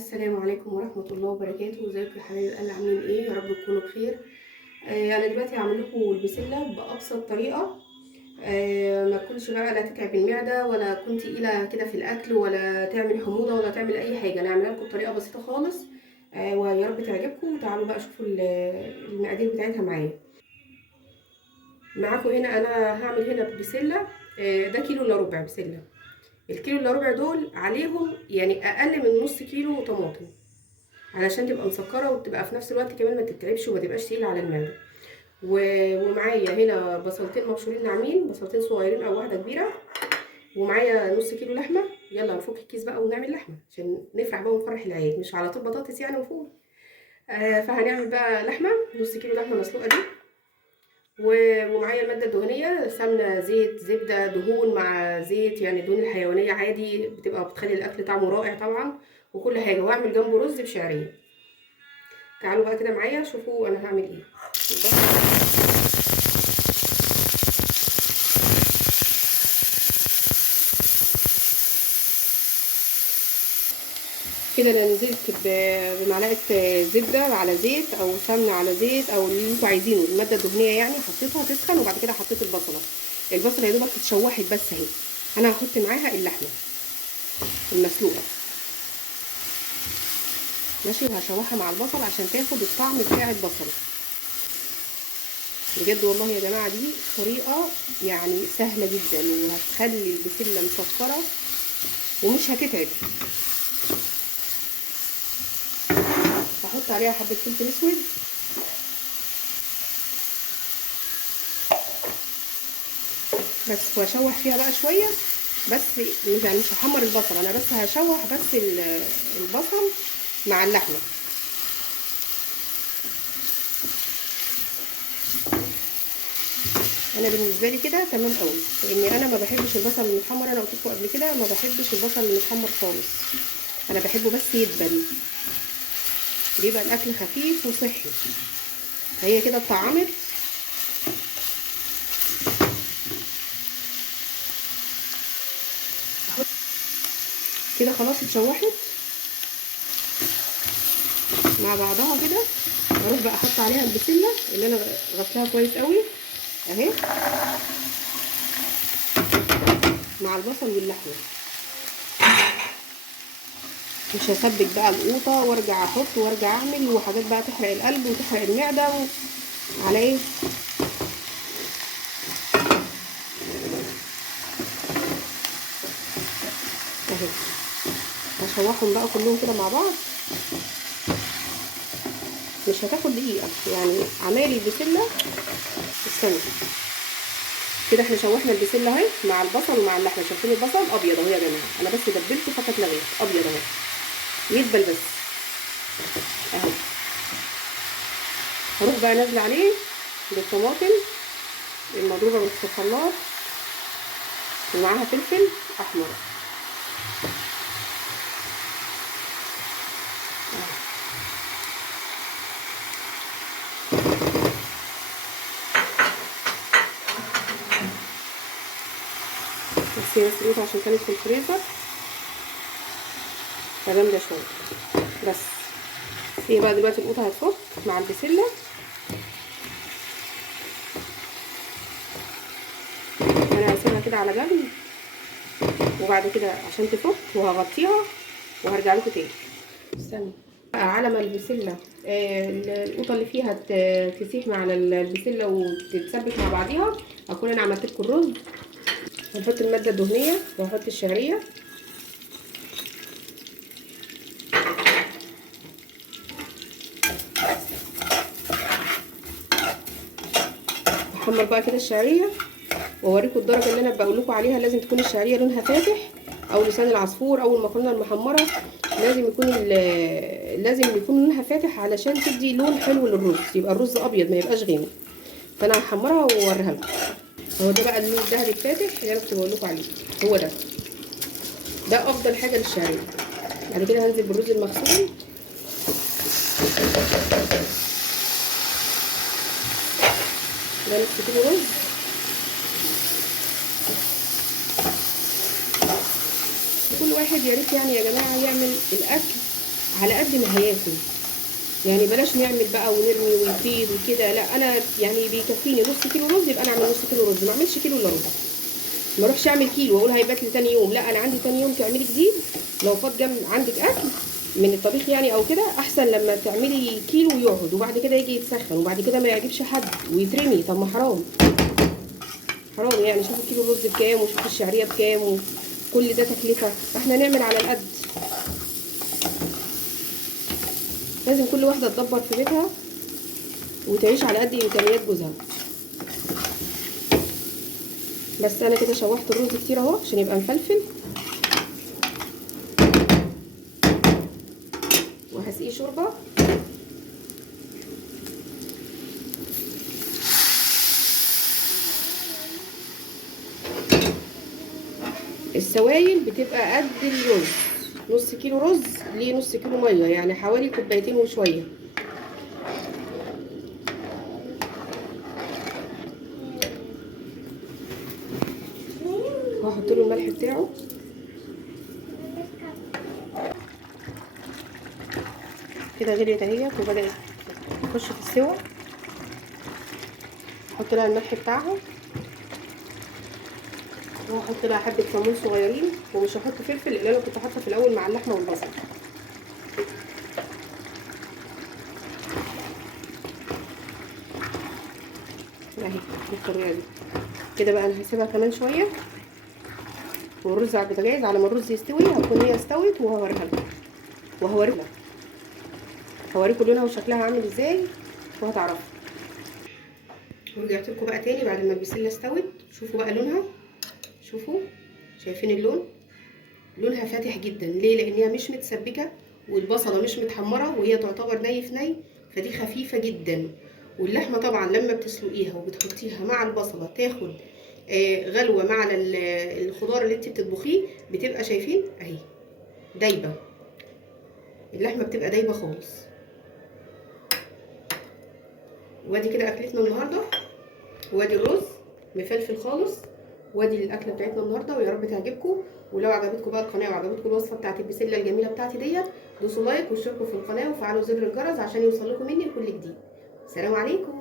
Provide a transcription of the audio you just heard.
السلام عليكم ورحمة الله وبركاته. ازيكم يا حبايب قلبي؟ عاملين ايه؟ يا رب تكونوا بخير. انا دلوقتي هعمل لكم البسلة بأبسط طريقة. ما تكونش بقى لا تتعب المعدة ولا تكون تقيلة كده في الأكل ولا تعمل حموضة ولا تعمل أي حاجة. أنا هعملها لكم بطريقة بسيطة خالص. ويا رب تعجبكم. تعالوا بقى شوفوا المقادير بتاعتها معايا. معاكم هنا أنا هعمل هنا بسلة. ده كيلو إلا ربع بسلة. الكيلو إلا ربع دول عليهم يعني أقل من نص كيلو طماطم، علشان تبقى مسكره وتبقى في نفس الوقت كمان ما تتعبش وما تبقاش تقيله على المعده. ومعايا هنا بصلتين مبشورين ناعمين، بصلتين صغيرين او واحده كبيره، ومعايا نص كيلو لحمه. يلا نفك الكيس بقى ونعمل لحمه عشان نفرح بقى ونفرح العيال، مش على طول بطاطس يعني وفول. فهنعمل بقى لحمه، نص كيلو لحمه مسلوقه دي. ومعايا الماده الدهنيه، سمنه، زيت، زبده، دهون مع زيت، يعني الدهون الحيوانيه عادي بتبقى بتخلي الاكل طعمه رائع طبعا وكل حاجه. وهعمل جنبه رز بشعريه. تعالوا بقى كده معايا شوفوا انا هعمل ايه. كده انا نزلت بمعلقه زبده على زيت او سمنه على زيت او اللي انتوا عايزينه، الماده الدهنيه يعني. حطيتها تسخن وبعد كده حطيت البصله يا دوبك اتشوحت بس اهي. انا هحط معاها اللحمه المسلوقه ماشي، وهشوحها مع البصل عشان تاخد الطعم بتاع البصل. بجد والله يا جماعه دي طريقه يعني سهله جدا وهتخلي البسله مسكره ومش هتتعب. هحط عليها حبه فلفل اسود بس، واشوح فيها بقى شويه بس. يعني مش هحمر البصل، انا بس هشوح بس البصل مع اللحمه. انا بالنسبه لي كده تمام قوي، لاني انا ما بحبش البصل المتحمر. انا قلت لكم قبل كده ما بحبش البصل المتحمر خالص، انا بحبه بس يدبل، بيبقى الاكل خفيف وصحي. هي كده اتطعمت. كده خلاص اتشوحت مع بعضها كده. اروح بقى احط عليها البسله اللي انا غسلها كويس قوي اهي مع البصل واللحمه. مش هسبك بقى القوطه وارجع احط وارجع اعمل وحاجات بقى تحرق القلب وتحرق المعده على ايه. اهي هشوحهم بقى كلهم كده مع بعض. مش هتاخد دقيقه يعني عمالي البسله. استنى كده، احنا شوحنا البسله اهي مع البصل ومع اللحمه. شايفين البصل ابيض اهو يا جماعه، انا بس دبلته فقط لا غير، ابيض اهو يدبل بس اهو. هروح بقى نازله عليه بالطماطم المضروبه في الخلاط ومعاها فلفل احمر. بس هي سلقتها عشان كانت في الفريزر فجامده شويه. بس هي بقى دلوقتي القوطه هتفك مع البسله. انا هسيبها كده على جنب وبعد كده عشان تفك وهغطيها وهرجع لكم تاني. استنى على ما البسله القوطه اللي فيها تسيح مع البسله وتتسبك مع بعضيها، اكون انا عملت لكم الرز. هنحط الماده الدهنيه وهحط الشعريه. احمر بقى كده الشعريه واوريكم الدرجه اللي انا بقول لكم عليها. لازم تكون الشعريه لونها فاتح، او لسان العصفور او المكرونه المحمره لازم يكون لونها فاتح علشان تدي لون حلو للرز، يبقى الرز ابيض ما يبقاش غامق. فانا هحمرها واوريها لكم. هو ده بقى اللون الذهبي الفاتح اللي انا كنت بقول لكم عليه، هو ده افضل حاجه للشعريه. بعد كده هنزل بالرز المغسول. ده نص كيلو رز. كل واحد يا ريت يعني يا جماعه يعمل الاكل على قد ما هياكل. يعني بلاش نعمل بقى ونرمي ونفيد وكده، لا انا يعني بيكفيني نص كيلو رز يبقى انا اعمل نص كيلو رز، ما اعملش كيلو الا ربع. ما اروحش اعمل كيلو واقول هيبات لي تاني يوم، لا انا عندي تاني يوم تعملي جديد. لو فاض جنب عندك اكل من الطبيخ يعني او كده، احسن لما تعملي كيلو ويقعد وبعد كده يجي يتسخن وبعد كده ما يعجبش حد ويترمي. طب ما حرام، حرام يعني. شوفوا كيلو الرز بكام وشوفوا الشعريه بكام وكل ده تكلفه، فاحنا نعمل على القد. لازم كل واحده تدبر في بيتها وتعيش على قد امكانيات جوزها. بس انا كده شوحت الرز كتير اهو عشان يبقى مفلفل، وهسقيه شوربه. السوائل بتبقى قد الرز، نص كيلو رز ليه نص كيلو ميه، يعني حوالي كوبايتين وشويه. وهحط له الملح بتاعه. كده غليت اهيت وبدات تخش في السوا. احط لها الملح بتاعها، وهحط لها حبه كمون صغيرين، ومش هحط فلفل لان انا كنت حاطه في الاول مع اللحمه والبصل. اهي بالطريقه دي. كده بقى انا هسيبها كمان شويه والرز على البوتاجاز على ما الرز يستوي هتكون هي استوت، وهوريها لكم هوريكم لونها وشكلها عامل ازاي وهتعرفوا. ورجعت لكم بقى تاني بعد ما البسله استوت. شوفوا بقى لونها، شوفوا شايفين اللون؟ لونها فاتح جدا. ليه؟ لان هي مش متسبكه والبصله مش متحمره وهي تعتبر ني في ني، فدي خفيفه جدا. واللحمه طبعا لما بتسلقيها وبتحطيها مع البصله تاخد غلوه مع الخضار اللي انت بتطبخيه، بتبقى شايفين اهي دايبه. اللحمه بتبقى دايبه خالص. وادي كده اكلتنا النهارده، وادي الرز مفلفل خالص، وادي الاكله بتاعتنا النهارده، ويا رب تعجبكم. ولو عجبتكم بقى القناه وعجبتكم الوصفه بتاعت البسله الجميله بتاعتي ديت، دوسوا لايك واشتركوا في القناه وفعلوا زر الجرس عشان يوصل لكم مني كل جديد. سلام عليكم.